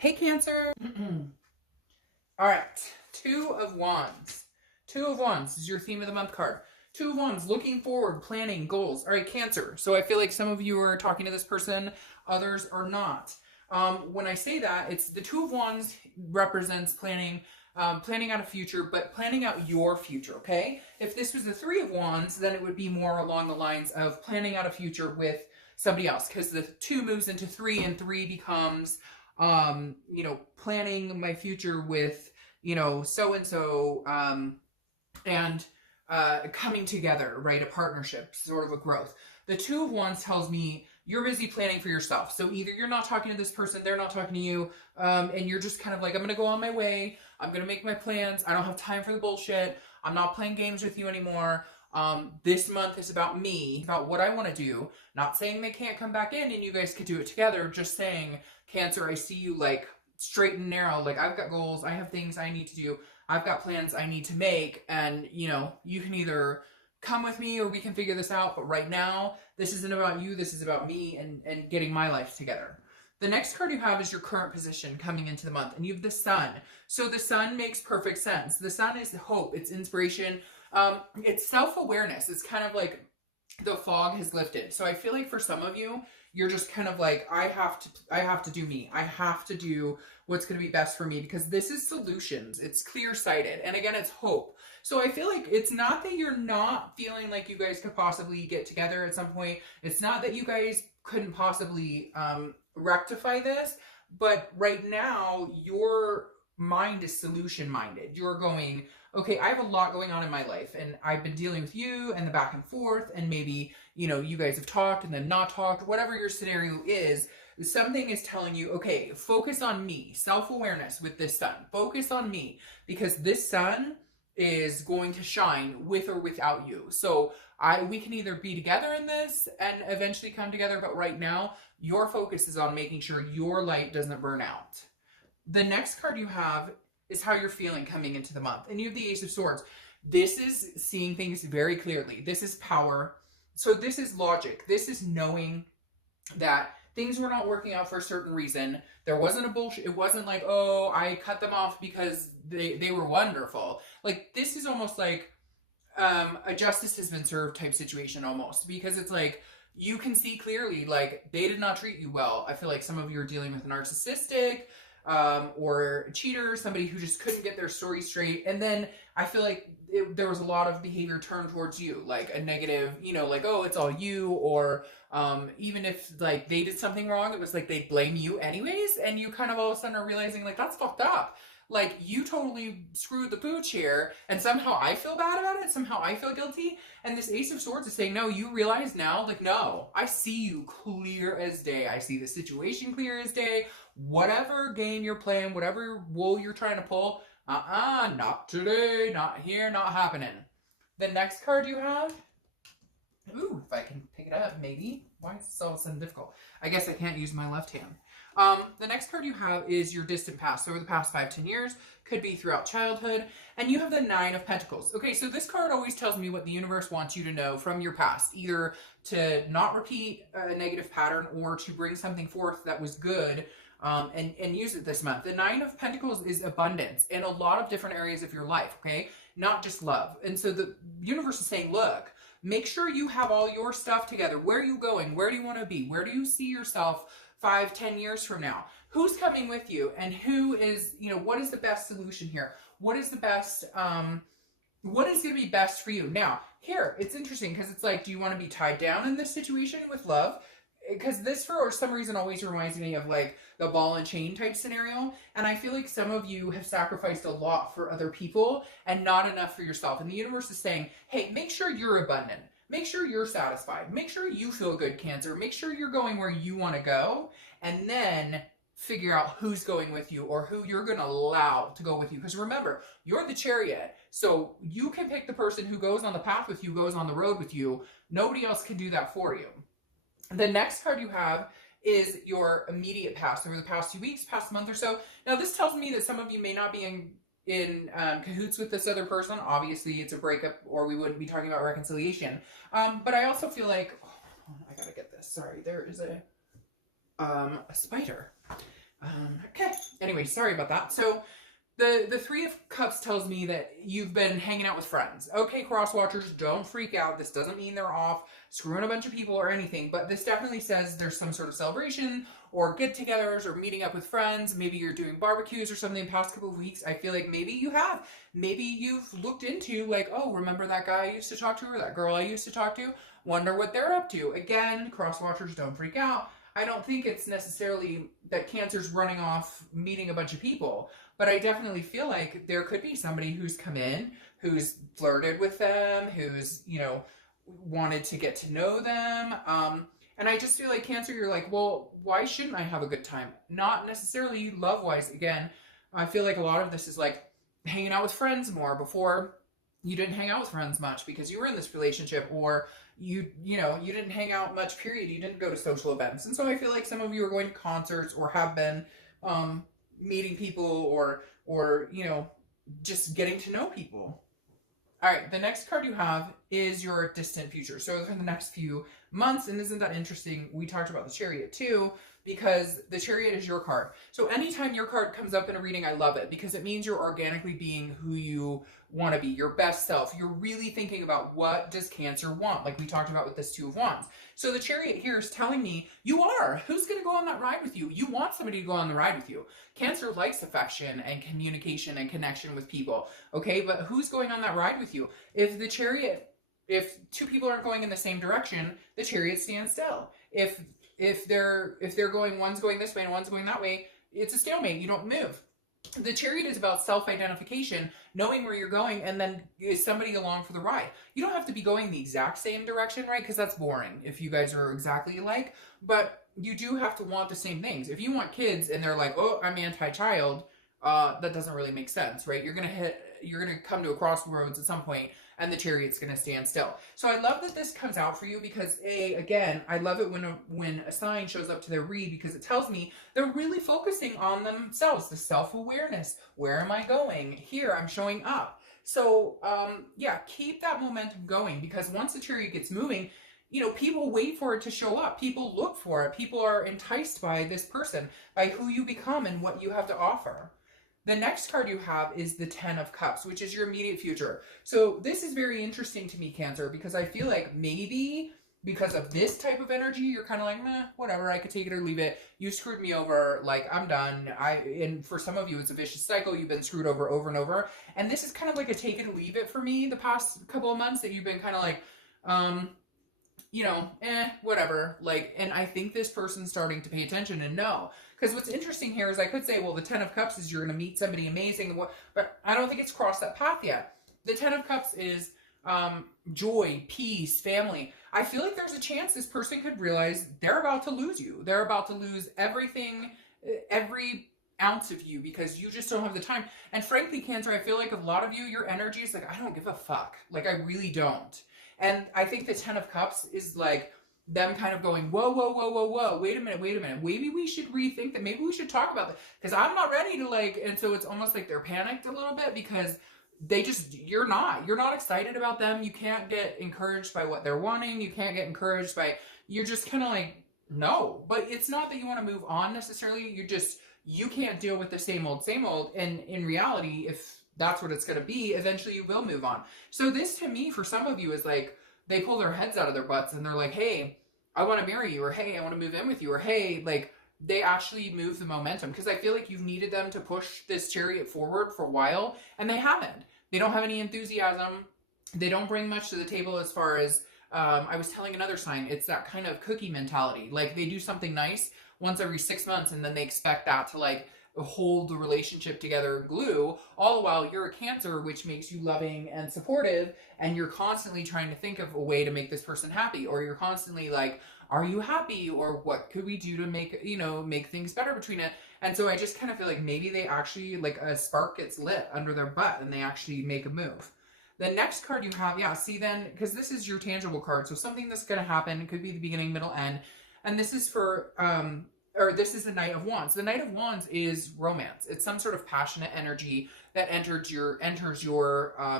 Hey, Cancer. All right. Two of Wands. Two of Wands is your theme of the month card. Two of Wands, looking forward, planning, goals. All right, Cancer. So I feel like some of you are talking to this person, others are not. When I say that, it's the Two of Wands represents planning, planning out a future, but planning out your future, okay? If this was the Three of Wands, then it would be more along the lines of planning out a future with somebody else, because the two moves into three, and three becomes, planning my future with, so-and-so, and coming together, right? A partnership, sort of a growth. The Two of Wands tells me you're busy planning for yourself. So either you're not talking to this person, they're not talking to you, and you're just kind of like, I'm going to go on my way. I'm going to make my plans. I don't have time for the bullshit. I'm not playing games with you anymore. This month is about me, about what I want to do. Not saying they can't come back in and you guys could do it together. Just saying, Cancer, I see you like straight and narrow. Like, I've got goals. I have things I need to do. I've got plans I need to make. And, you can either come with me or we can figure this out. But right now, this isn't about you. This is about me and getting my life together. The next card you have is your current position coming into the month. And you have the Sun. So the Sun makes perfect sense. The Sun is hope. It's inspiration. It's self-awareness. It's kind of like the fog has lifted. So I feel like for some of you, you're just kind of like, I have to do me. I have to do what's going to be best for me, because this is solutions. It's clear-sighted. And again, it's hope. So I feel like it's not that you're not feeling like you guys could possibly get together at some point. It's not that you guys couldn't possibly rectify this, but right now your mind is solution-minded. You're going, okay, I have a lot going on in my life, and I've been dealing with you and the back and forth, and maybe, you guys have talked and then not talked, whatever your scenario is, something is telling you, okay, focus on me, self-awareness with this Sun. Focus on me, because this Sun is going to shine with or without you. So we can either be together in this and eventually come together, but right now, your focus is on making sure your light doesn't burn out. The next card you have is how you're feeling coming into the month. And you have the Ace of Swords. This is seeing things very clearly. This is power. So this is logic. This is knowing that things were not working out for a certain reason. There wasn't a bullshit. It wasn't like, oh, I cut them off because they were wonderful. Like, this is almost like a justice has been served type situation almost. Because it's like, you can see clearly, like, they did not treat you well. I feel like some of you are dealing with a narcissistic, or a cheater, somebody who just couldn't get their story straight. And then I feel like there was a lot of behavior turned towards you, like a negative, like, oh, it's all you, or even if like they did something wrong, it was like they blame you anyways, and you kind of all of a sudden are realizing, like, that's fucked up. Like, you totally screwed the pooch here, and somehow I feel bad about it, somehow I feel guilty. And this Ace of Swords is saying, no, you realize now, like, no, I see you clear as day. I see the situation clear as day. Whatever game you're playing, whatever wool you're trying to pull, not today, not here, not happening. The next card you have, ooh, if I can pick it up, maybe. Why is this all of a sudden difficult? I guess I can't use my left hand. The next card you have is your distant past. So over the past 5-10 years, could be throughout childhood. And you have the Nine of Pentacles. Okay, so this card always tells me what the universe wants you to know from your past. Either to not repeat a negative pattern, or to bring something forth that was good, and use it this month. The Nine of Pentacles is abundance in a lot of different areas of your life, okay? Not just love. And so the universe is saying, look, make sure you have all your stuff together. Where are you going? Where do you want to be? Where do you see yourself 5-10 years from now? Who's coming with you? And who is, what is the best solution here? What is the best, what is going to be best for you? Now, here, it's interesting because it's like, do you want to be tied down in this situation with love? Because this, for some reason, always reminds me of like the ball and chain type scenario. And I feel like some of you have sacrificed a lot for other people and not enough for yourself. And the universe is saying, hey, make sure you're abundant. Make sure you're satisfied. Make sure you feel good, Cancer. Make sure you're going where you want to go. And then figure out who's going with you, or who you're going to allow to go with you. Because remember, you're the Chariot. So you can pick the person who goes on the path with you, goes on the road with you. Nobody else can do that for you. The next card you have is your immediate past, over the past 2 weeks, past month or so. Now, this tells me that some of you may not be in cahoots with this other person. Obviously, it's a breakup, or we wouldn't be talking about reconciliation. But I also feel like, oh, I gotta get this. Sorry, there is a spider. Okay, Anyway, sorry about that. So the Three of Cups tells me that you've been hanging out with friends. Okay, cross watchers, don't freak out. This doesn't mean they're off screwing a bunch of people or anything, but this definitely says there's some sort of celebration or get-togethers or meeting up with friends. Maybe you're doing barbecues or something the past couple of weeks. I feel like maybe you have. Maybe you've looked into like, oh, remember that guy I used to talk to or that girl I used to talk to? Wonder what they're up to. Again, cross watchers, don't freak out. I don't think it's necessarily that Cancer's running off meeting a bunch of people, but I definitely feel like there could be somebody who's come in, who's flirted with them, who's, you know, wanted to get to know them. And I just feel like Cancer, you're like, well, why shouldn't I have a good time? Not necessarily love-wise. Again, I feel like a lot of this is like hanging out with friends more. Before, you didn't hang out with friends much because you were in this relationship, or you didn't hang out much, period. You didn't go to social events. And so I feel like some of you are going to concerts or have been meeting people or, you know, just getting to know people. All right, the next card you have is your distant future. So for the next few months, and isn't that interesting? We talked about the Chariot too, because the Chariot is your card. So anytime your card comes up in a reading, I love it because it means you're organically being who you want to be, your best self. You're really thinking about what does Cancer want, like we talked about with this Two of Wands. So the Chariot here is telling me you are. Who's going to go on that ride with you? You want somebody to go on the ride with you. Cancer likes affection and communication and connection with people, okay? But who's going on that ride with you? If the Chariot, if two people aren't going in the same direction, the Chariot stands still. If they're going, one's going this way and one's going that way, it's a stalemate. You don't move. The Chariot is about self-identification, knowing where you're going, and then is somebody along for the ride. You don't have to be going the exact same direction, right? Because that's boring if you guys are exactly alike. But you do have to want the same things. If you want kids and they're like, oh, I'm anti-child, that doesn't really make sense, right? You're gonna come to a crossroads at some point, and the Chariot's gonna stand still. So I love that this comes out for you because again, I love it when a sign shows up to their read, because it tells me they're really focusing on themselves, the self-awareness. Where am I going? Here, I'm showing up. So yeah, keep that momentum going, because once the Chariot gets moving, you know, people wait for it to show up. People look for it. People are enticed by this person, by who you become and what you have to offer. The next card you have is the Ten of Cups, which is your immediate future. So this is very interesting to me, Cancer, because I feel like maybe because of this type of energy, you're kind of like, meh, whatever, I could take it or leave it. You screwed me over, like, I'm done. And for some of you, it's a vicious cycle. You've been screwed over and over. And this is kind of like a take it or leave it for me the past couple of months, that you've been kind of like, you know, whatever. Like, and I think this person's starting to pay attention and know. Because what's interesting here is I could say, well, the Ten of Cups is you're going to meet somebody amazing, but I don't think it's crossed that path yet. The Ten of Cups is joy, peace, family. I feel like there's a chance this person could realize they're about to lose you. They're about to lose everything, every ounce of you, because you just don't have the time. And frankly, Cancer, I feel like a lot of you, your energy is like, I don't give a fuck. Like, I really don't. And I think the Ten of Cups is like them kind of going, whoa, whoa, whoa, whoa, whoa, wait a minute. Maybe we should rethink that. Maybe we should talk about that, because I'm not ready to like, and so it's almost like they're panicked a little bit because they just, you're not excited about them. You can't get encouraged by what they're wanting. You can't get encouraged by, you're just kind of like, no. But it's not that you want to move on necessarily. You can't deal with the same old. And in reality, if that's what it's going to be, eventually you will move on. So this to me, for some of you, is like, they pull their heads out of their butts and they're like, hey, I want to marry you, or hey, I want to move in with you, or hey, like, they actually move the momentum, because I feel like you've needed them to push this Chariot forward for a while, and they haven't. They don't have any enthusiasm. They don't bring much to the table as far as, I was telling another sign, it's that kind of cookie mentality. Like, they do something nice once every 6 months, and then they expect that to, like, hold the relationship together, glue, all the while you're a Cancer, which makes you loving and supportive, and you're constantly trying to think of a way to make this person happy, or you're constantly like, are you happy, or what could we do to make, you know, make things better between it? And so I just kind of feel like maybe they actually, like, a spark gets lit under their butt and they actually make a move. The next card you have, yeah, see then, because this is your tangible card, so something that's going to happen, it could be the beginning, middle, end, and this is for, or this is the Knight of Wands. The Knight of Wands is romance. It's some sort of passionate energy that enters your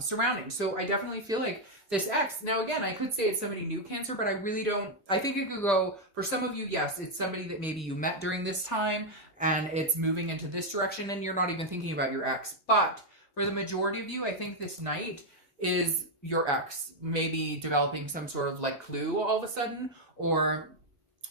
surroundings. So I definitely feel like this X, now again, I could say it's somebody new, Cancer, but I really don't, I think it could go, for some of you, yes, it's somebody that maybe you met during this time, and it's moving into this direction and you're not even thinking about your ex. But for the majority of you, I think this Knight is your ex maybe developing some sort of like clue all of a sudden, or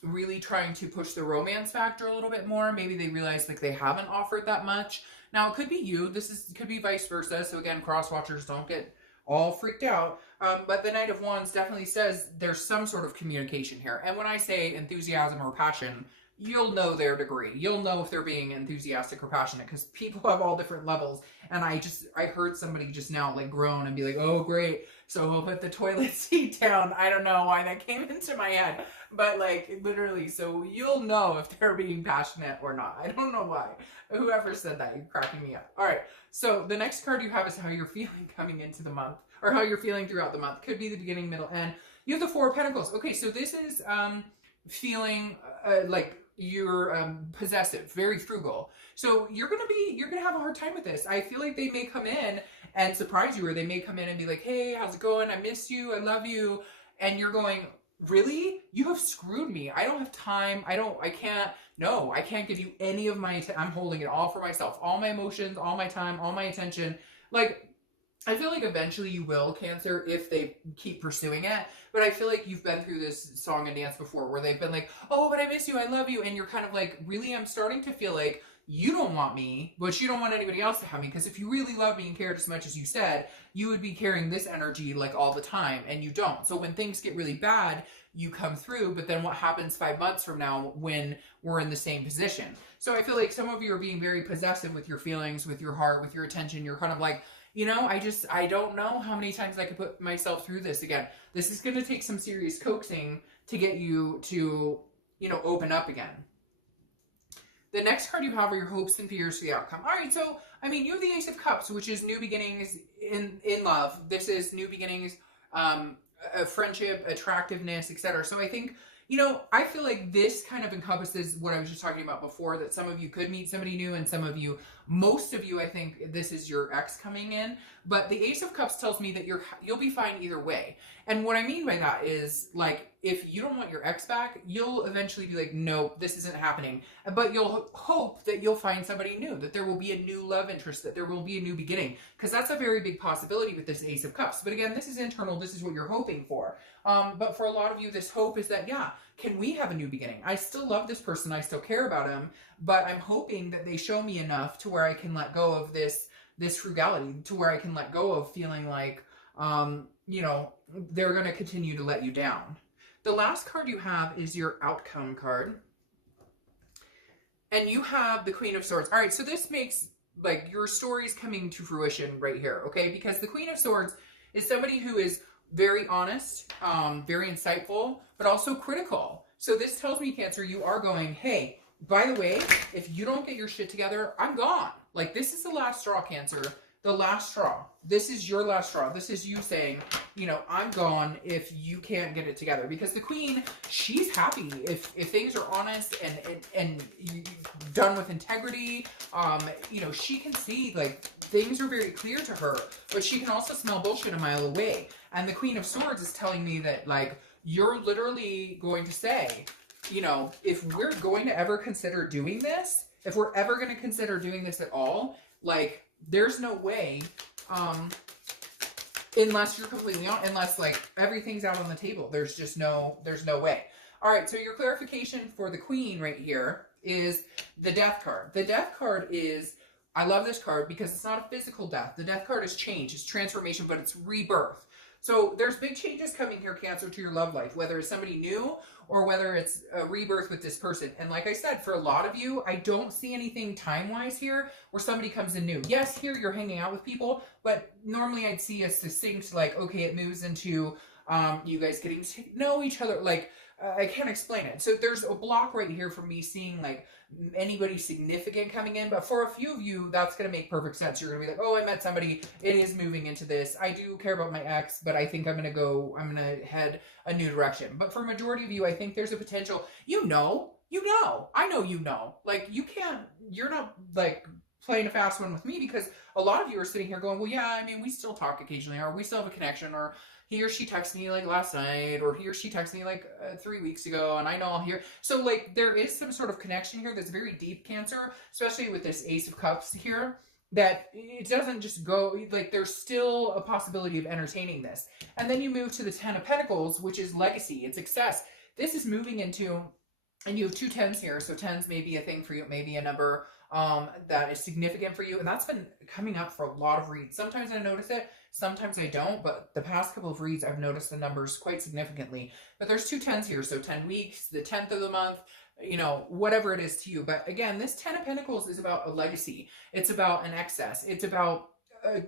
really trying to push the romance factor a little bit more. Maybe they realize like they haven't offered that much. Now it could be you, could be vice versa. So again, cross watchers, don't get all freaked out. But the Knight of Wands definitely says there's some sort of communication here. And when I say enthusiasm or passion, you'll know their degree. You'll know if they're being enthusiastic or passionate, because people have all different levels. And I heard somebody just now like groan and be like, oh great, so we'll put the toilet seat down. I don't know why that came into my head, but like literally, so you'll know if they're being passionate or not. I don't know why. Whoever said that, you're cracking me up. All right, so the next card you have is how you're feeling coming into the month, or how you're feeling throughout the month. Could be the beginning, middle, end. You have the Four of Pentacles. Okay, so this is feeling like you're possessive, very frugal. So you're gonna have a hard time with this. I feel like they may come in and surprise you, or they may come in and be like, hey, how's it going? I miss you, I love you. And you're going, really? You have screwed me. I don't have time. I can't give you any of my I'm holding it all for myself. All my emotions, all my time, all my attention. Like, I feel like eventually you will, Cancer, if they keep pursuing it. But I feel like you've been through this song and dance before where they've been like, oh, but I miss you, I love you. And you're kind of like, really, I'm starting to feel like you don't want me, but you don't want anybody else to have me. Because if you really love me and cared as much as you said, you would be carrying this energy like all the time, and you don't. So when things get really bad, you come through, but then what happens 5 months from now when we're in the same position? So I feel like some of you are being very possessive with your feelings, with your heart, with your attention. You're kind of like, you know, I don't know how many times I could put myself through this again. This is going to take some serious coaxing to get you to, you know, open up again. The next card you have are your hopes and fears for the outcome. All right, so, I mean, you have the Ace of Cups, which is new beginnings in love. This is new beginnings, friendship, attractiveness, etc. So I think, you know, I feel like this kind of encompasses what I was just talking about before, that some of you could meet somebody new, and some of you, most of you, I think this is your ex coming in. But the Ace of Cups tells me that you'll be fine either way. And what I mean by that is, like, if you don't want your ex back, you'll eventually be like, no, this isn't happening. But you'll hope that you'll find somebody new, that there will be a new love interest, that there will be a new beginning. Because that's a very big possibility with this Ace of Cups. But again, this is internal. This is what you're hoping for. But for a lot of you, this hope is that, yeah, can we have a new beginning? I still love this person. I still care about him. But I'm hoping that they show me enough to where I can let go of this frugality, to where I can let go of feeling like, you know, they're going to continue to let you down. The last card you have is your outcome card. And you have the Queen of Swords. All right, so this makes, like, your stories coming to fruition right here, okay? Because the Queen of Swords is somebody who is very honest, very insightful, but also critical. So this tells me, Cancer, you are going, hey, by the way, if you don't get your shit together, I'm gone. Like, this is the last straw, Cancer. The last straw. This is your last straw. This is you saying, you know, I'm gone if you can't get it together. Because the Queen, she's happy if things are honest and done with integrity. You know, she can see, like, things are very clear to her, but she can also smell bullshit a mile away. And the Queen of Swords is telling me that, like, you're literally going to say, you know, if we're going to ever consider doing this, if we're ever going to consider doing this at all, like, there's no way, unless you're completely on, unless, like, everything's out on the table. There's no way. All right, so your clarification for the Queen right here is the Death card. The Death card is, I love this card because it's not a physical death. The Death card is change, it's transformation, but it's rebirth. So there's big changes coming here, Cancer, to your love life, whether it's somebody new or whether it's a rebirth with this person. And like I said, for a lot of you, I don't see anything time-wise here where somebody comes in new. Yes, here you're hanging out with people, but normally I'd see a succinct, like, okay, it moves into you guys getting to know each other. Like, I can't explain it. So there's a block right here for me seeing, like, anybody significant coming in. But for a few of you, that's going to make perfect sense. You're going to be like, oh, I met somebody. It is moving into this. I do care about my ex, but I think I'm going to head a new direction. But for a majority of you, I think there's a potential, I know, like, you're not, like, playing a fast one with me because a lot of you are sitting here going, well, yeah, I mean, we still talk occasionally, or we still have a connection, or he or she texted me like last night, or he or she texted me like 3 weeks ago, and I know I'll hear. So like there is some sort of connection here that's very deep, Cancer, especially with this Ace of Cups here, that it doesn't just go, like there's still a possibility of entertaining this. And then you move to the Ten of Pentacles, which is legacy and success. This is moving into, and you have 2 10s here, so 10s may be a thing for you, maybe a number that is significant for you, and that's been coming up for a lot of reads. Sometimes I notice it, sometimes I don't, but the past couple of reads I've noticed the numbers quite significantly. But there's 2 10s here, so 10 weeks, the 10th of the month, you know, whatever it is to you. But again, this 10 of Pentacles is about a legacy. It's about an excess. It's about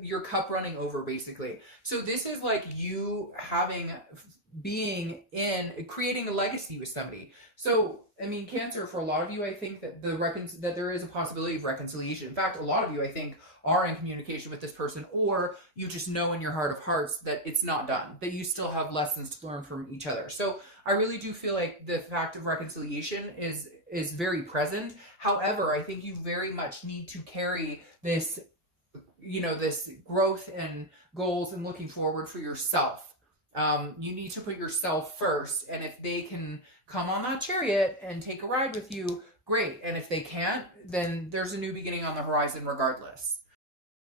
your cup running over, basically. So this is like you being in creating a legacy with somebody. So I mean, Cancer, for a lot of you, I think that that there is a possibility of reconciliation. In fact, a lot of you, I think, are in communication with this person, or you just know in your heart of hearts that it's not done, that you still have lessons to learn from each other. So I really do feel like the fact of reconciliation is very present. However, I think you very much need to carry this, you know, this growth and goals and looking forward for yourself. You need to put yourself first, and if they can come on that chariot and take a ride with you, great. And if they can't, then there's a new beginning on the horizon regardless.